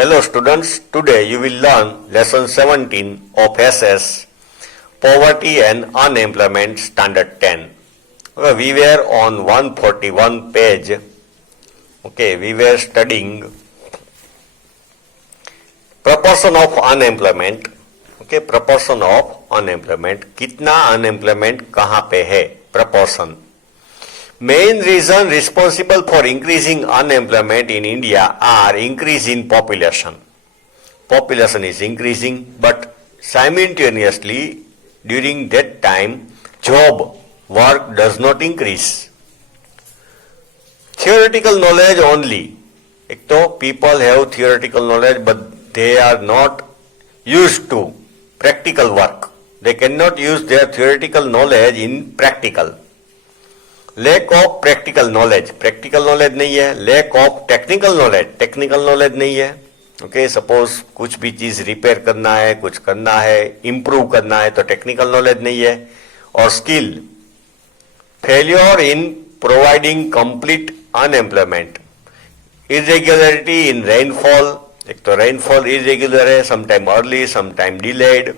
Hello students, today you will learn lesson 17 of SS Poverty and Unemployment Standard 10. Okay, we were on 141 page. Okay, we were studying proportion of unemployment. Okay, proportion of unemployment. कितना unemployment कहाँ पे है? Proportion. Main reason responsible for increasing unemployment in India are increase in population. Population is increasing, but simultaneously during that time job work does not increase. Theoretical knowledge only. एक तो people have theoretical knowledge but they are not used to practical work. They cannot use their theoretical knowledge in practical. Lack of practical knowledge नहीं है. Lack of technical knowledge नहीं है. Okay, suppose कुछ भी चीज रिपेयर करना है, कुछ करना है, इंप्रूव करना है, तो टेक्निकल नॉलेज नहीं है. और skill, failure in providing complete unemployment. इरेग्युलरिटी इन रेनफॉल. एक तो रेनफॉल इरेग्युलर है, sometime early, sometime delayed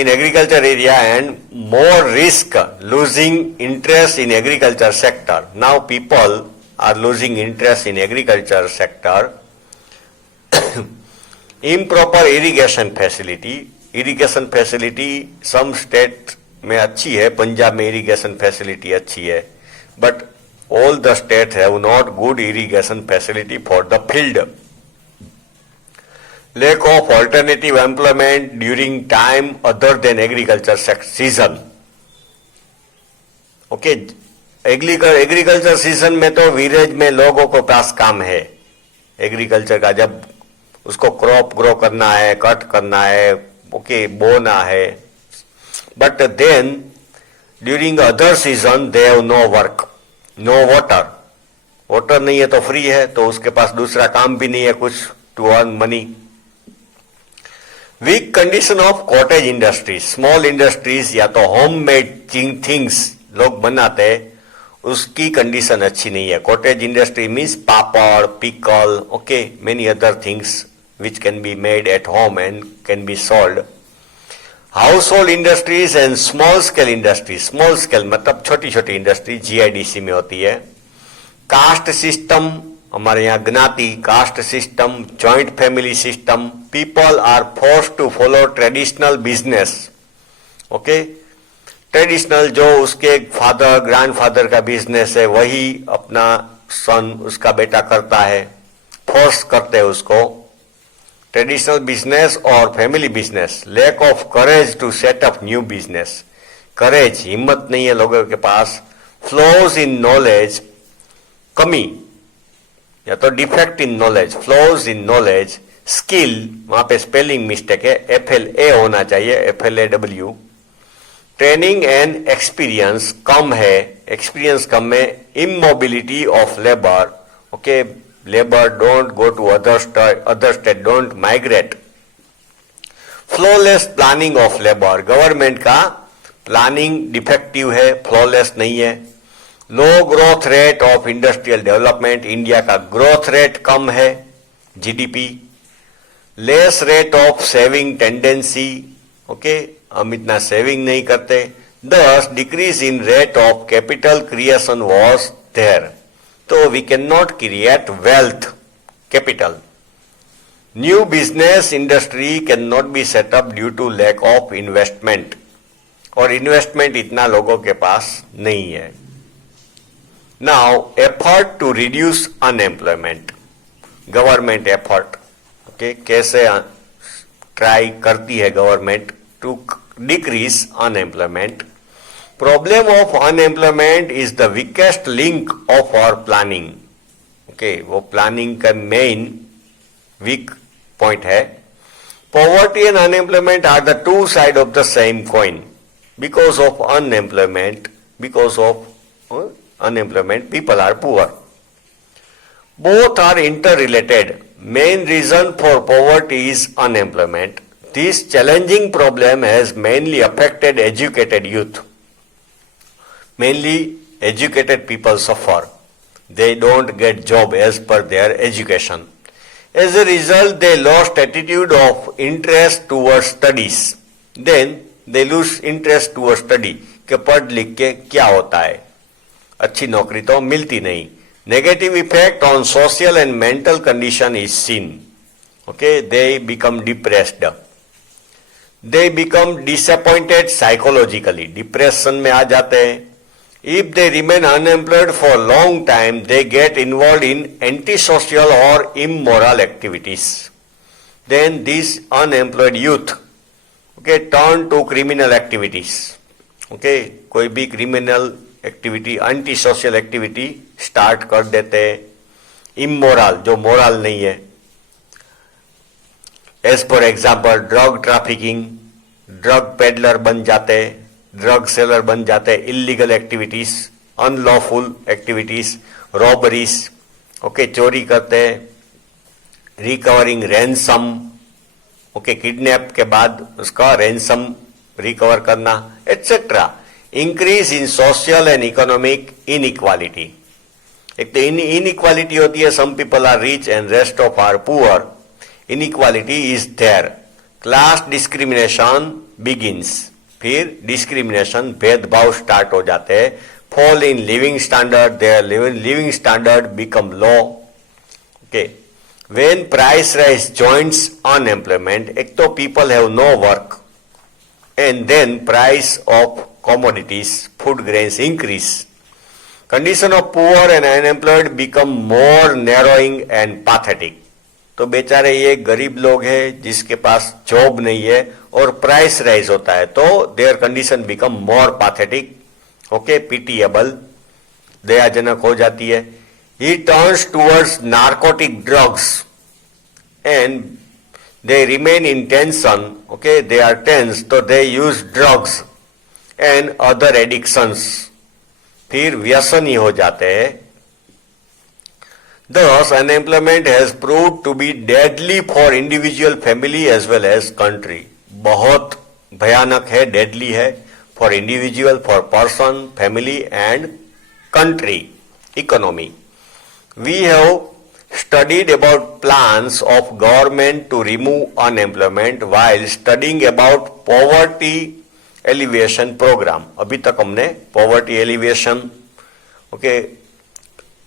in agriculture area, and more risk losing interest in agriculture sector. Now people are losing interest in agriculture sector. Improper irrigation facility some state में अच्छी है, पंजाब में irrigation facility अच्छी है, but all the states have not good irrigation facility for the field. Lack of alternative employment during time other than agriculture season. Okay, agriculture season में तो विलेज में लोगों को पास काम है एग्रीकल्चर का. जब उसको क्रॉप ग्रो करना है, कट करना है, ओके, बोना है. But then during other season they have no work, no water नहीं है तो फ्री है, तो उसके पास दूसरा काम भी नहीं है कुछ to earn money. Weak condition of cottage industries, small industries या तो होम मेड थिंग्स लोग बनाते हैं, उसकी कंडीशन अच्छी नहीं है. Cottage industry means papad, pickle, okay, many other things which can be made at home and can be sold. House hold industries and small scale industry. Small scale मतलब छोटी छोटी इंडस्ट्री जीआईडीसी में होती है. कास्ट सिस्टम, हमारे यहाँ ज्ञाति, caste system, joint family system. People are force to follow traditional business. Okay, traditional जो उसके फादर ग्रैंडफादर का बिजनेस है वही अपना सन, उसका बेटा करता है, फोर्स करते हैं उसको. ट्रेडिशनल बिजनेस और family business. Lack of courage to set up new business. Courage, हिम्मत नहीं है लोगों के पास. फ्लॉज इन नॉलेज, कमी या तो defect in knowledge, flaws in knowledge. Skill, वहां पे स्पेलिंग मिस्टेक है, FLA होना चाहिए, FLAW. ट्रेनिंग एंड एक्सपीरियंस कम है, एक्सपीरियंस कम है. Immobility of labour. Okay, labour don't go to other state, don't migrate. Flawless planning of labour. Government का प्लानिंग डिफेक्टिव है, फ्लॉलेस नहीं है. Low growth rate of industrial development. India का growth rate कम है, GDP. Less rate of saving tendency. Okay, हम इतना saving नहीं करते. Thus decrease in rate of capital creation was there. तो we can not create wealth capital. New business industry can not be set up due to lack of investment. और investment इतना लोगों के पास नहीं है. Now, effort to reduce unemployment. Government effort, okay, कैसे try करती है government to decrease unemployment. Problem of unemployment is the weakest link of our planning. Okay, वो प्लानिंग का मेन वीक पॉइंट है. Poverty and unemployment are the two side of the same coin. Because of unemployment, because of unemployment, people are poor. Both are interrelated. Main reason for poverty is unemployment. This challenging problem has mainly affected educated youth. Mainly educated people suffer. they don't get job as per their education. As a result, they lost attitude of interest towards studies. Then they lose interest towards study कि पढ़ लिख के क्या होता है, अच्छी नौकरी तो मिलती नहीं. Negative effect on social and mental condition is seen. Okay, they become depressed. They become disappointed psychologically. Depression में आ जाते हैं. If they remain unemployed for a long time, they get involved in antisocial or immoral activities. Then these unemployed youth, okay, turn to criminal activities. Okay, कोई भी criminal activity, antisocial activity start कर देते हैं. Immoral, जो moral नहीं है. As for example, drug trafficking, drug peddler बन जाते हैं, ड्रग सेलर बन जाते हैं, illegal activities, unlawful activities, robberies, okay, चोरी करते हैं, रिकवरिंग रैंसम, ओके, किडनैप के बाद उसका रैंसम रिकवर करना, etcetera. Increase in social and economic inequality. एक तो इनइक्वालिटी होती है, some people are rich and rest of are poor. Inequality is there. Class discrimination begins. फिर डिस्क्रिमिनेशन, भेदभाव स्टार्ट हो जाते हैं. Fall in living standard, there living standard become low. Okay, when price rise joints unemployment, एक तो people have no work and then price of commodities, food grains increase. Condition of poor and unemployed become more narrowing and pathetic. तो बेचारे ये गरीब लोग हैं जिसके पास जॉब नहीं है और प्राइस राइज होता है तो their condition become more pathetic. Okay, pitiable, दयाजनक हो जाती है. He turns towards narcotic drugs and they remain in tension. Okay, they are tense तो they use drugs and other addictions. फिर व्यसनी हो जाते हैं. Thus, unemployment has proved to be deadly for individual, family as well as country. बहुत भयानक है, deadly है for individual, for person, family and country, economy. We have studied about plans of government to remove unemployment while studying about poverty alleviation program. अभी तक हमने poverty alleviation, okay,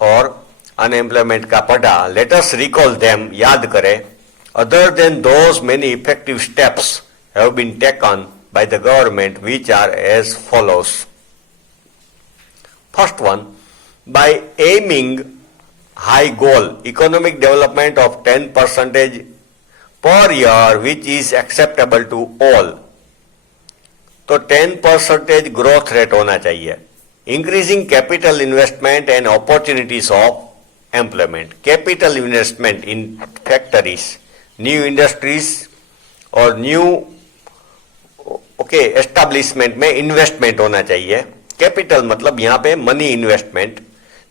और unemployment का पढ़ा. लेट अस रिकॉल देम, याद करें. Other than those many effective steps have been taken by the government which are as follows. First one, by aiming high goal, economic development of 10% per year which is acceptable to all. तो 10% growth rate होना चाहिए. Increasing capital investment and opportunities of employment. Capital investment in factories, new industries और new establishment में इन्वेस्टमेंट होना चाहिए. कैपिटल मतलब यहां पे money investment.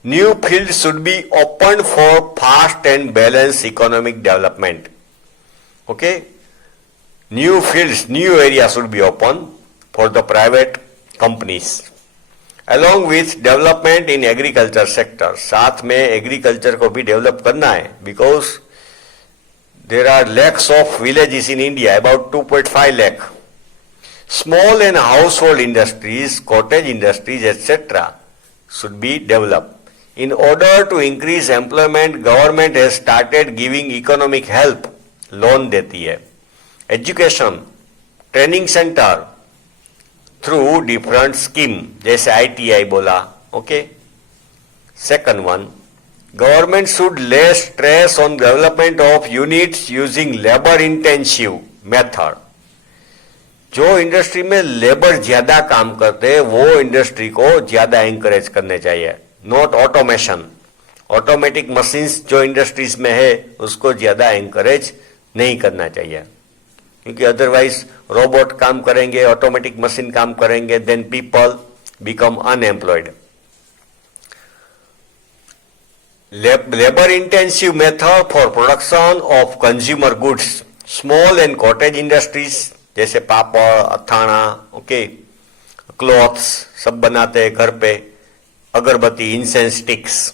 New field should be open for fast and balance economic development. Okay, new fields, new area should be open for the private companies. Along with development in agriculture sector, साथ में एग्रीकल्चर को भी develop करना है. Because there are lakhs of villages in India, about 2.5 lakh. Small and household industries, cottage industries, etc. should be developed. In order to increase employment, government has started giving economic help. Loan देती है. Education, training center, through different scheme, जैसे ITI बोला. Okay, second one, government should lay stress on development of units using labour intensive method. जो industry में labour ज्यादा काम करते हैं वो इंडस्ट्री को ज्यादा एंकरेज करने चाहिए. Not automation. ऑटोमेटिक मशीन्स जो इंडस्ट्रीज में है उसको ज्यादा एंकरेज नहीं करना चाहिए, क्योंकि अदरवाइज रोबोट काम करेंगे, ऑटोमेटिक मशीन काम करेंगे, then people become unemployed. Labour intensive method for production of consumer goods, small and cottage industries जैसे पापड़, अथाना, ओके, क्लॉथ्स सब बनाते हैं घर पे, अगरबत्ती, इंसेंस स्टिक्स.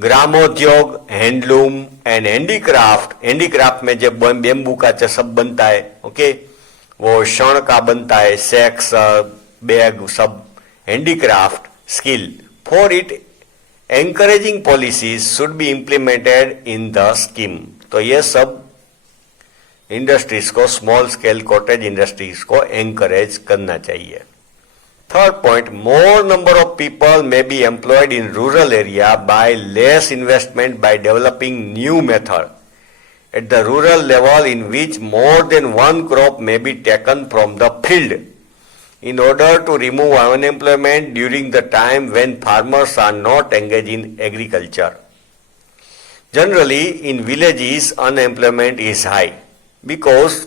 ग्रामोद्योग, हैंडलूम एंड हैंडीक्राफ्ट, हैंडीक्राफ्ट में जो बेम्बू का सब बनता है, ओके, वो शण का बनता है, सेक्स, बैग, सब handicraft skill. For it encouraging policies should be implemented in the scheme. तो ये सब इंडस्ट्रीज को, स्मॉल स्केल कॉटेज इंडस्ट्रीज को एनकरेज करना चाहिए. Third point, more number of people may be employed in rural area by less investment by developing new method at the rural level in which more than one crop may be taken from the field in order to remove unemployment during the time when farmers are not engaged in agriculture. Generally, in villages, unemployment is high because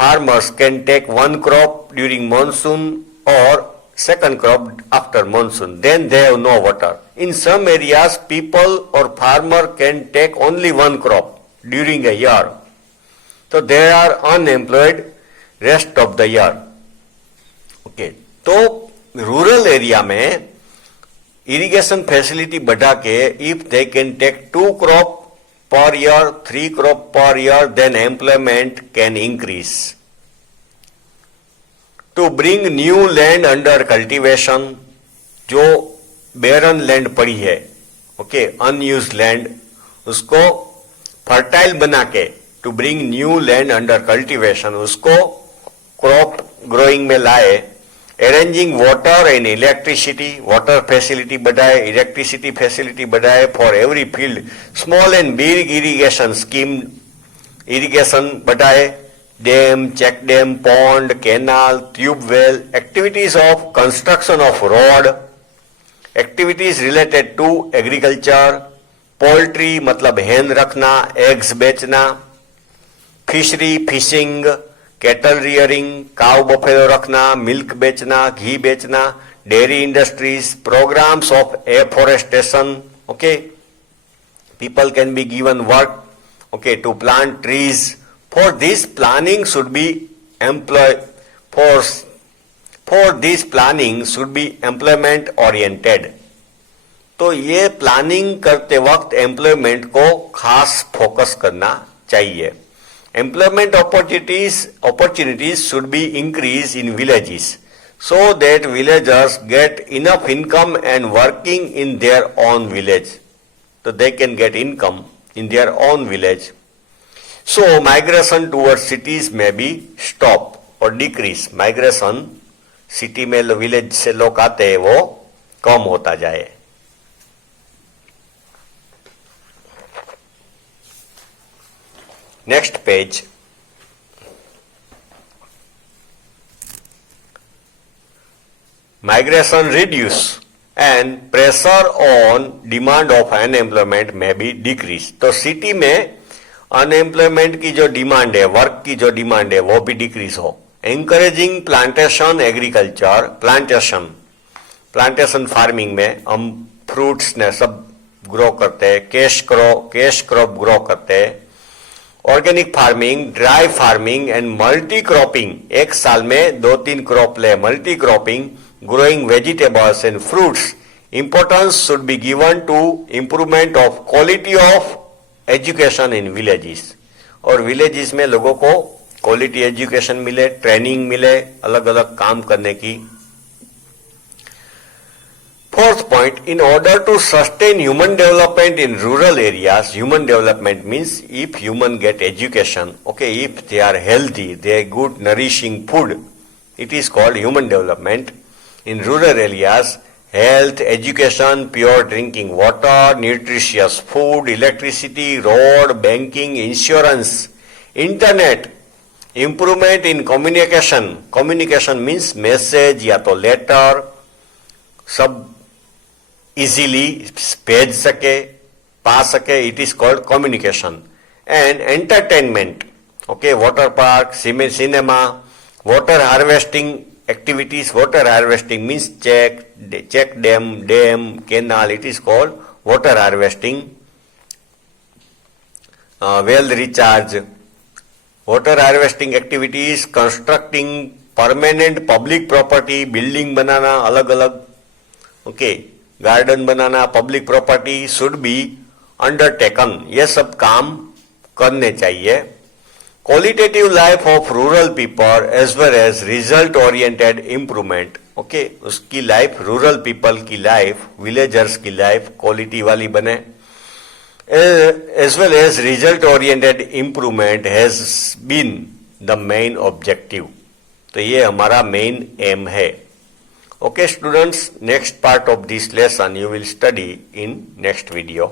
farmers can take one crop during monsoon or second crop after monsoon. Then they have no water. In some areas, people or farmer can take only one crop during a year. So they are unemployed rest of the year. Okay. तो rural area में irrigation facility बढ़ा के if they can take 2 crop per year, 3 crop per year, then employment can increase. To bring new land under cultivation, जो बेरन land पड़ी है, okay, unused land, उसको fertile बना के, to bring new land under cultivation, उसको crop growing में लाए. Arranging water and electricity, water facility बढ़ाए, इलेक्ट्रिसिटी फैसिलिटी बढ़ाए for every field. Small and big irrigation scheme, irrigation बढ़ाए. Dam, check dam, pond, canal, tube well, activities of construction of road, activities related to agriculture, poultry मतलब hen रखना, eggs बेचना, fishery, fishing, cattle rearing, cow buffalo रखना, milk बेचना, घी बेचना, dairy industries, programs of afforestation, okay, people can be given work, okay, to plant trees. For this planning should be employment oriented. तो ये प्लानिंग करते वक्त एम्प्लॉयमेंट को खास फोकस करना चाहिए. Employment opportunities should be increased in villages so that villagers get enough income and working in their own village. So they can get income in their own village. So migration towards cities may be stopped or decrease. Migration city में विलेज से लोग आते हैं वो कम होता जाए. Next page. Migration reduce and pressure on demand of unemployment may be decreased. तो सिटी में अनएम्प्लॉयमेंट की जो डिमांड है, वर्क की जो डिमांड है, वो भी डिक्रीज हो. Encouraging plantation agriculture, plantation farming में हम फ्रूट्स ने सब ग्रो करते हैं, कैश क्रॉप ग्रो करते हैं. Organic farming, dry farming and multi cropping, एक साल में 2-3 क्रॉप ले, multi cropping, growing vegetables and fruits. Importance should be given to improvement of quality of education in villages. और विलेजेस में लोगों को क्वालिटी एजुकेशन मिले, ट्रेनिंग मिले अलग अलग काम करने की. Fourth point, in order to sustain human development in rural areas, human development means if human get education, okay, if they are healthy, they good nourishing food, it is called human development. In rural areas, health, education, pure drinking water, nutritious food, electricity, road, banking, insurance, internet, improvement in communication. Communication means message या तो letter, सब easily भेज सके, पा सके, it is called communication. And entertainment, okay, water park, cinema, water harvesting activities. Water harvesting means check dam, canal, it is called water harvesting. Well recharge, water harvesting activities, constructing permanent public property, building बनाना अलग अलग, okay, garden बनाना, public property should be undertaken, ये सब काम करने चाहिए। Qualitative life of rural people as well as result oriented improvement, okay, उसकी life, rural people की लाइफ, विलेजर्स की लाइफ क्वालिटी वाली बने, as well as result oriented improvement has been the main objective. तो ये हमारा मेन एम है। Okay students, next part of this lesson you will study in next video.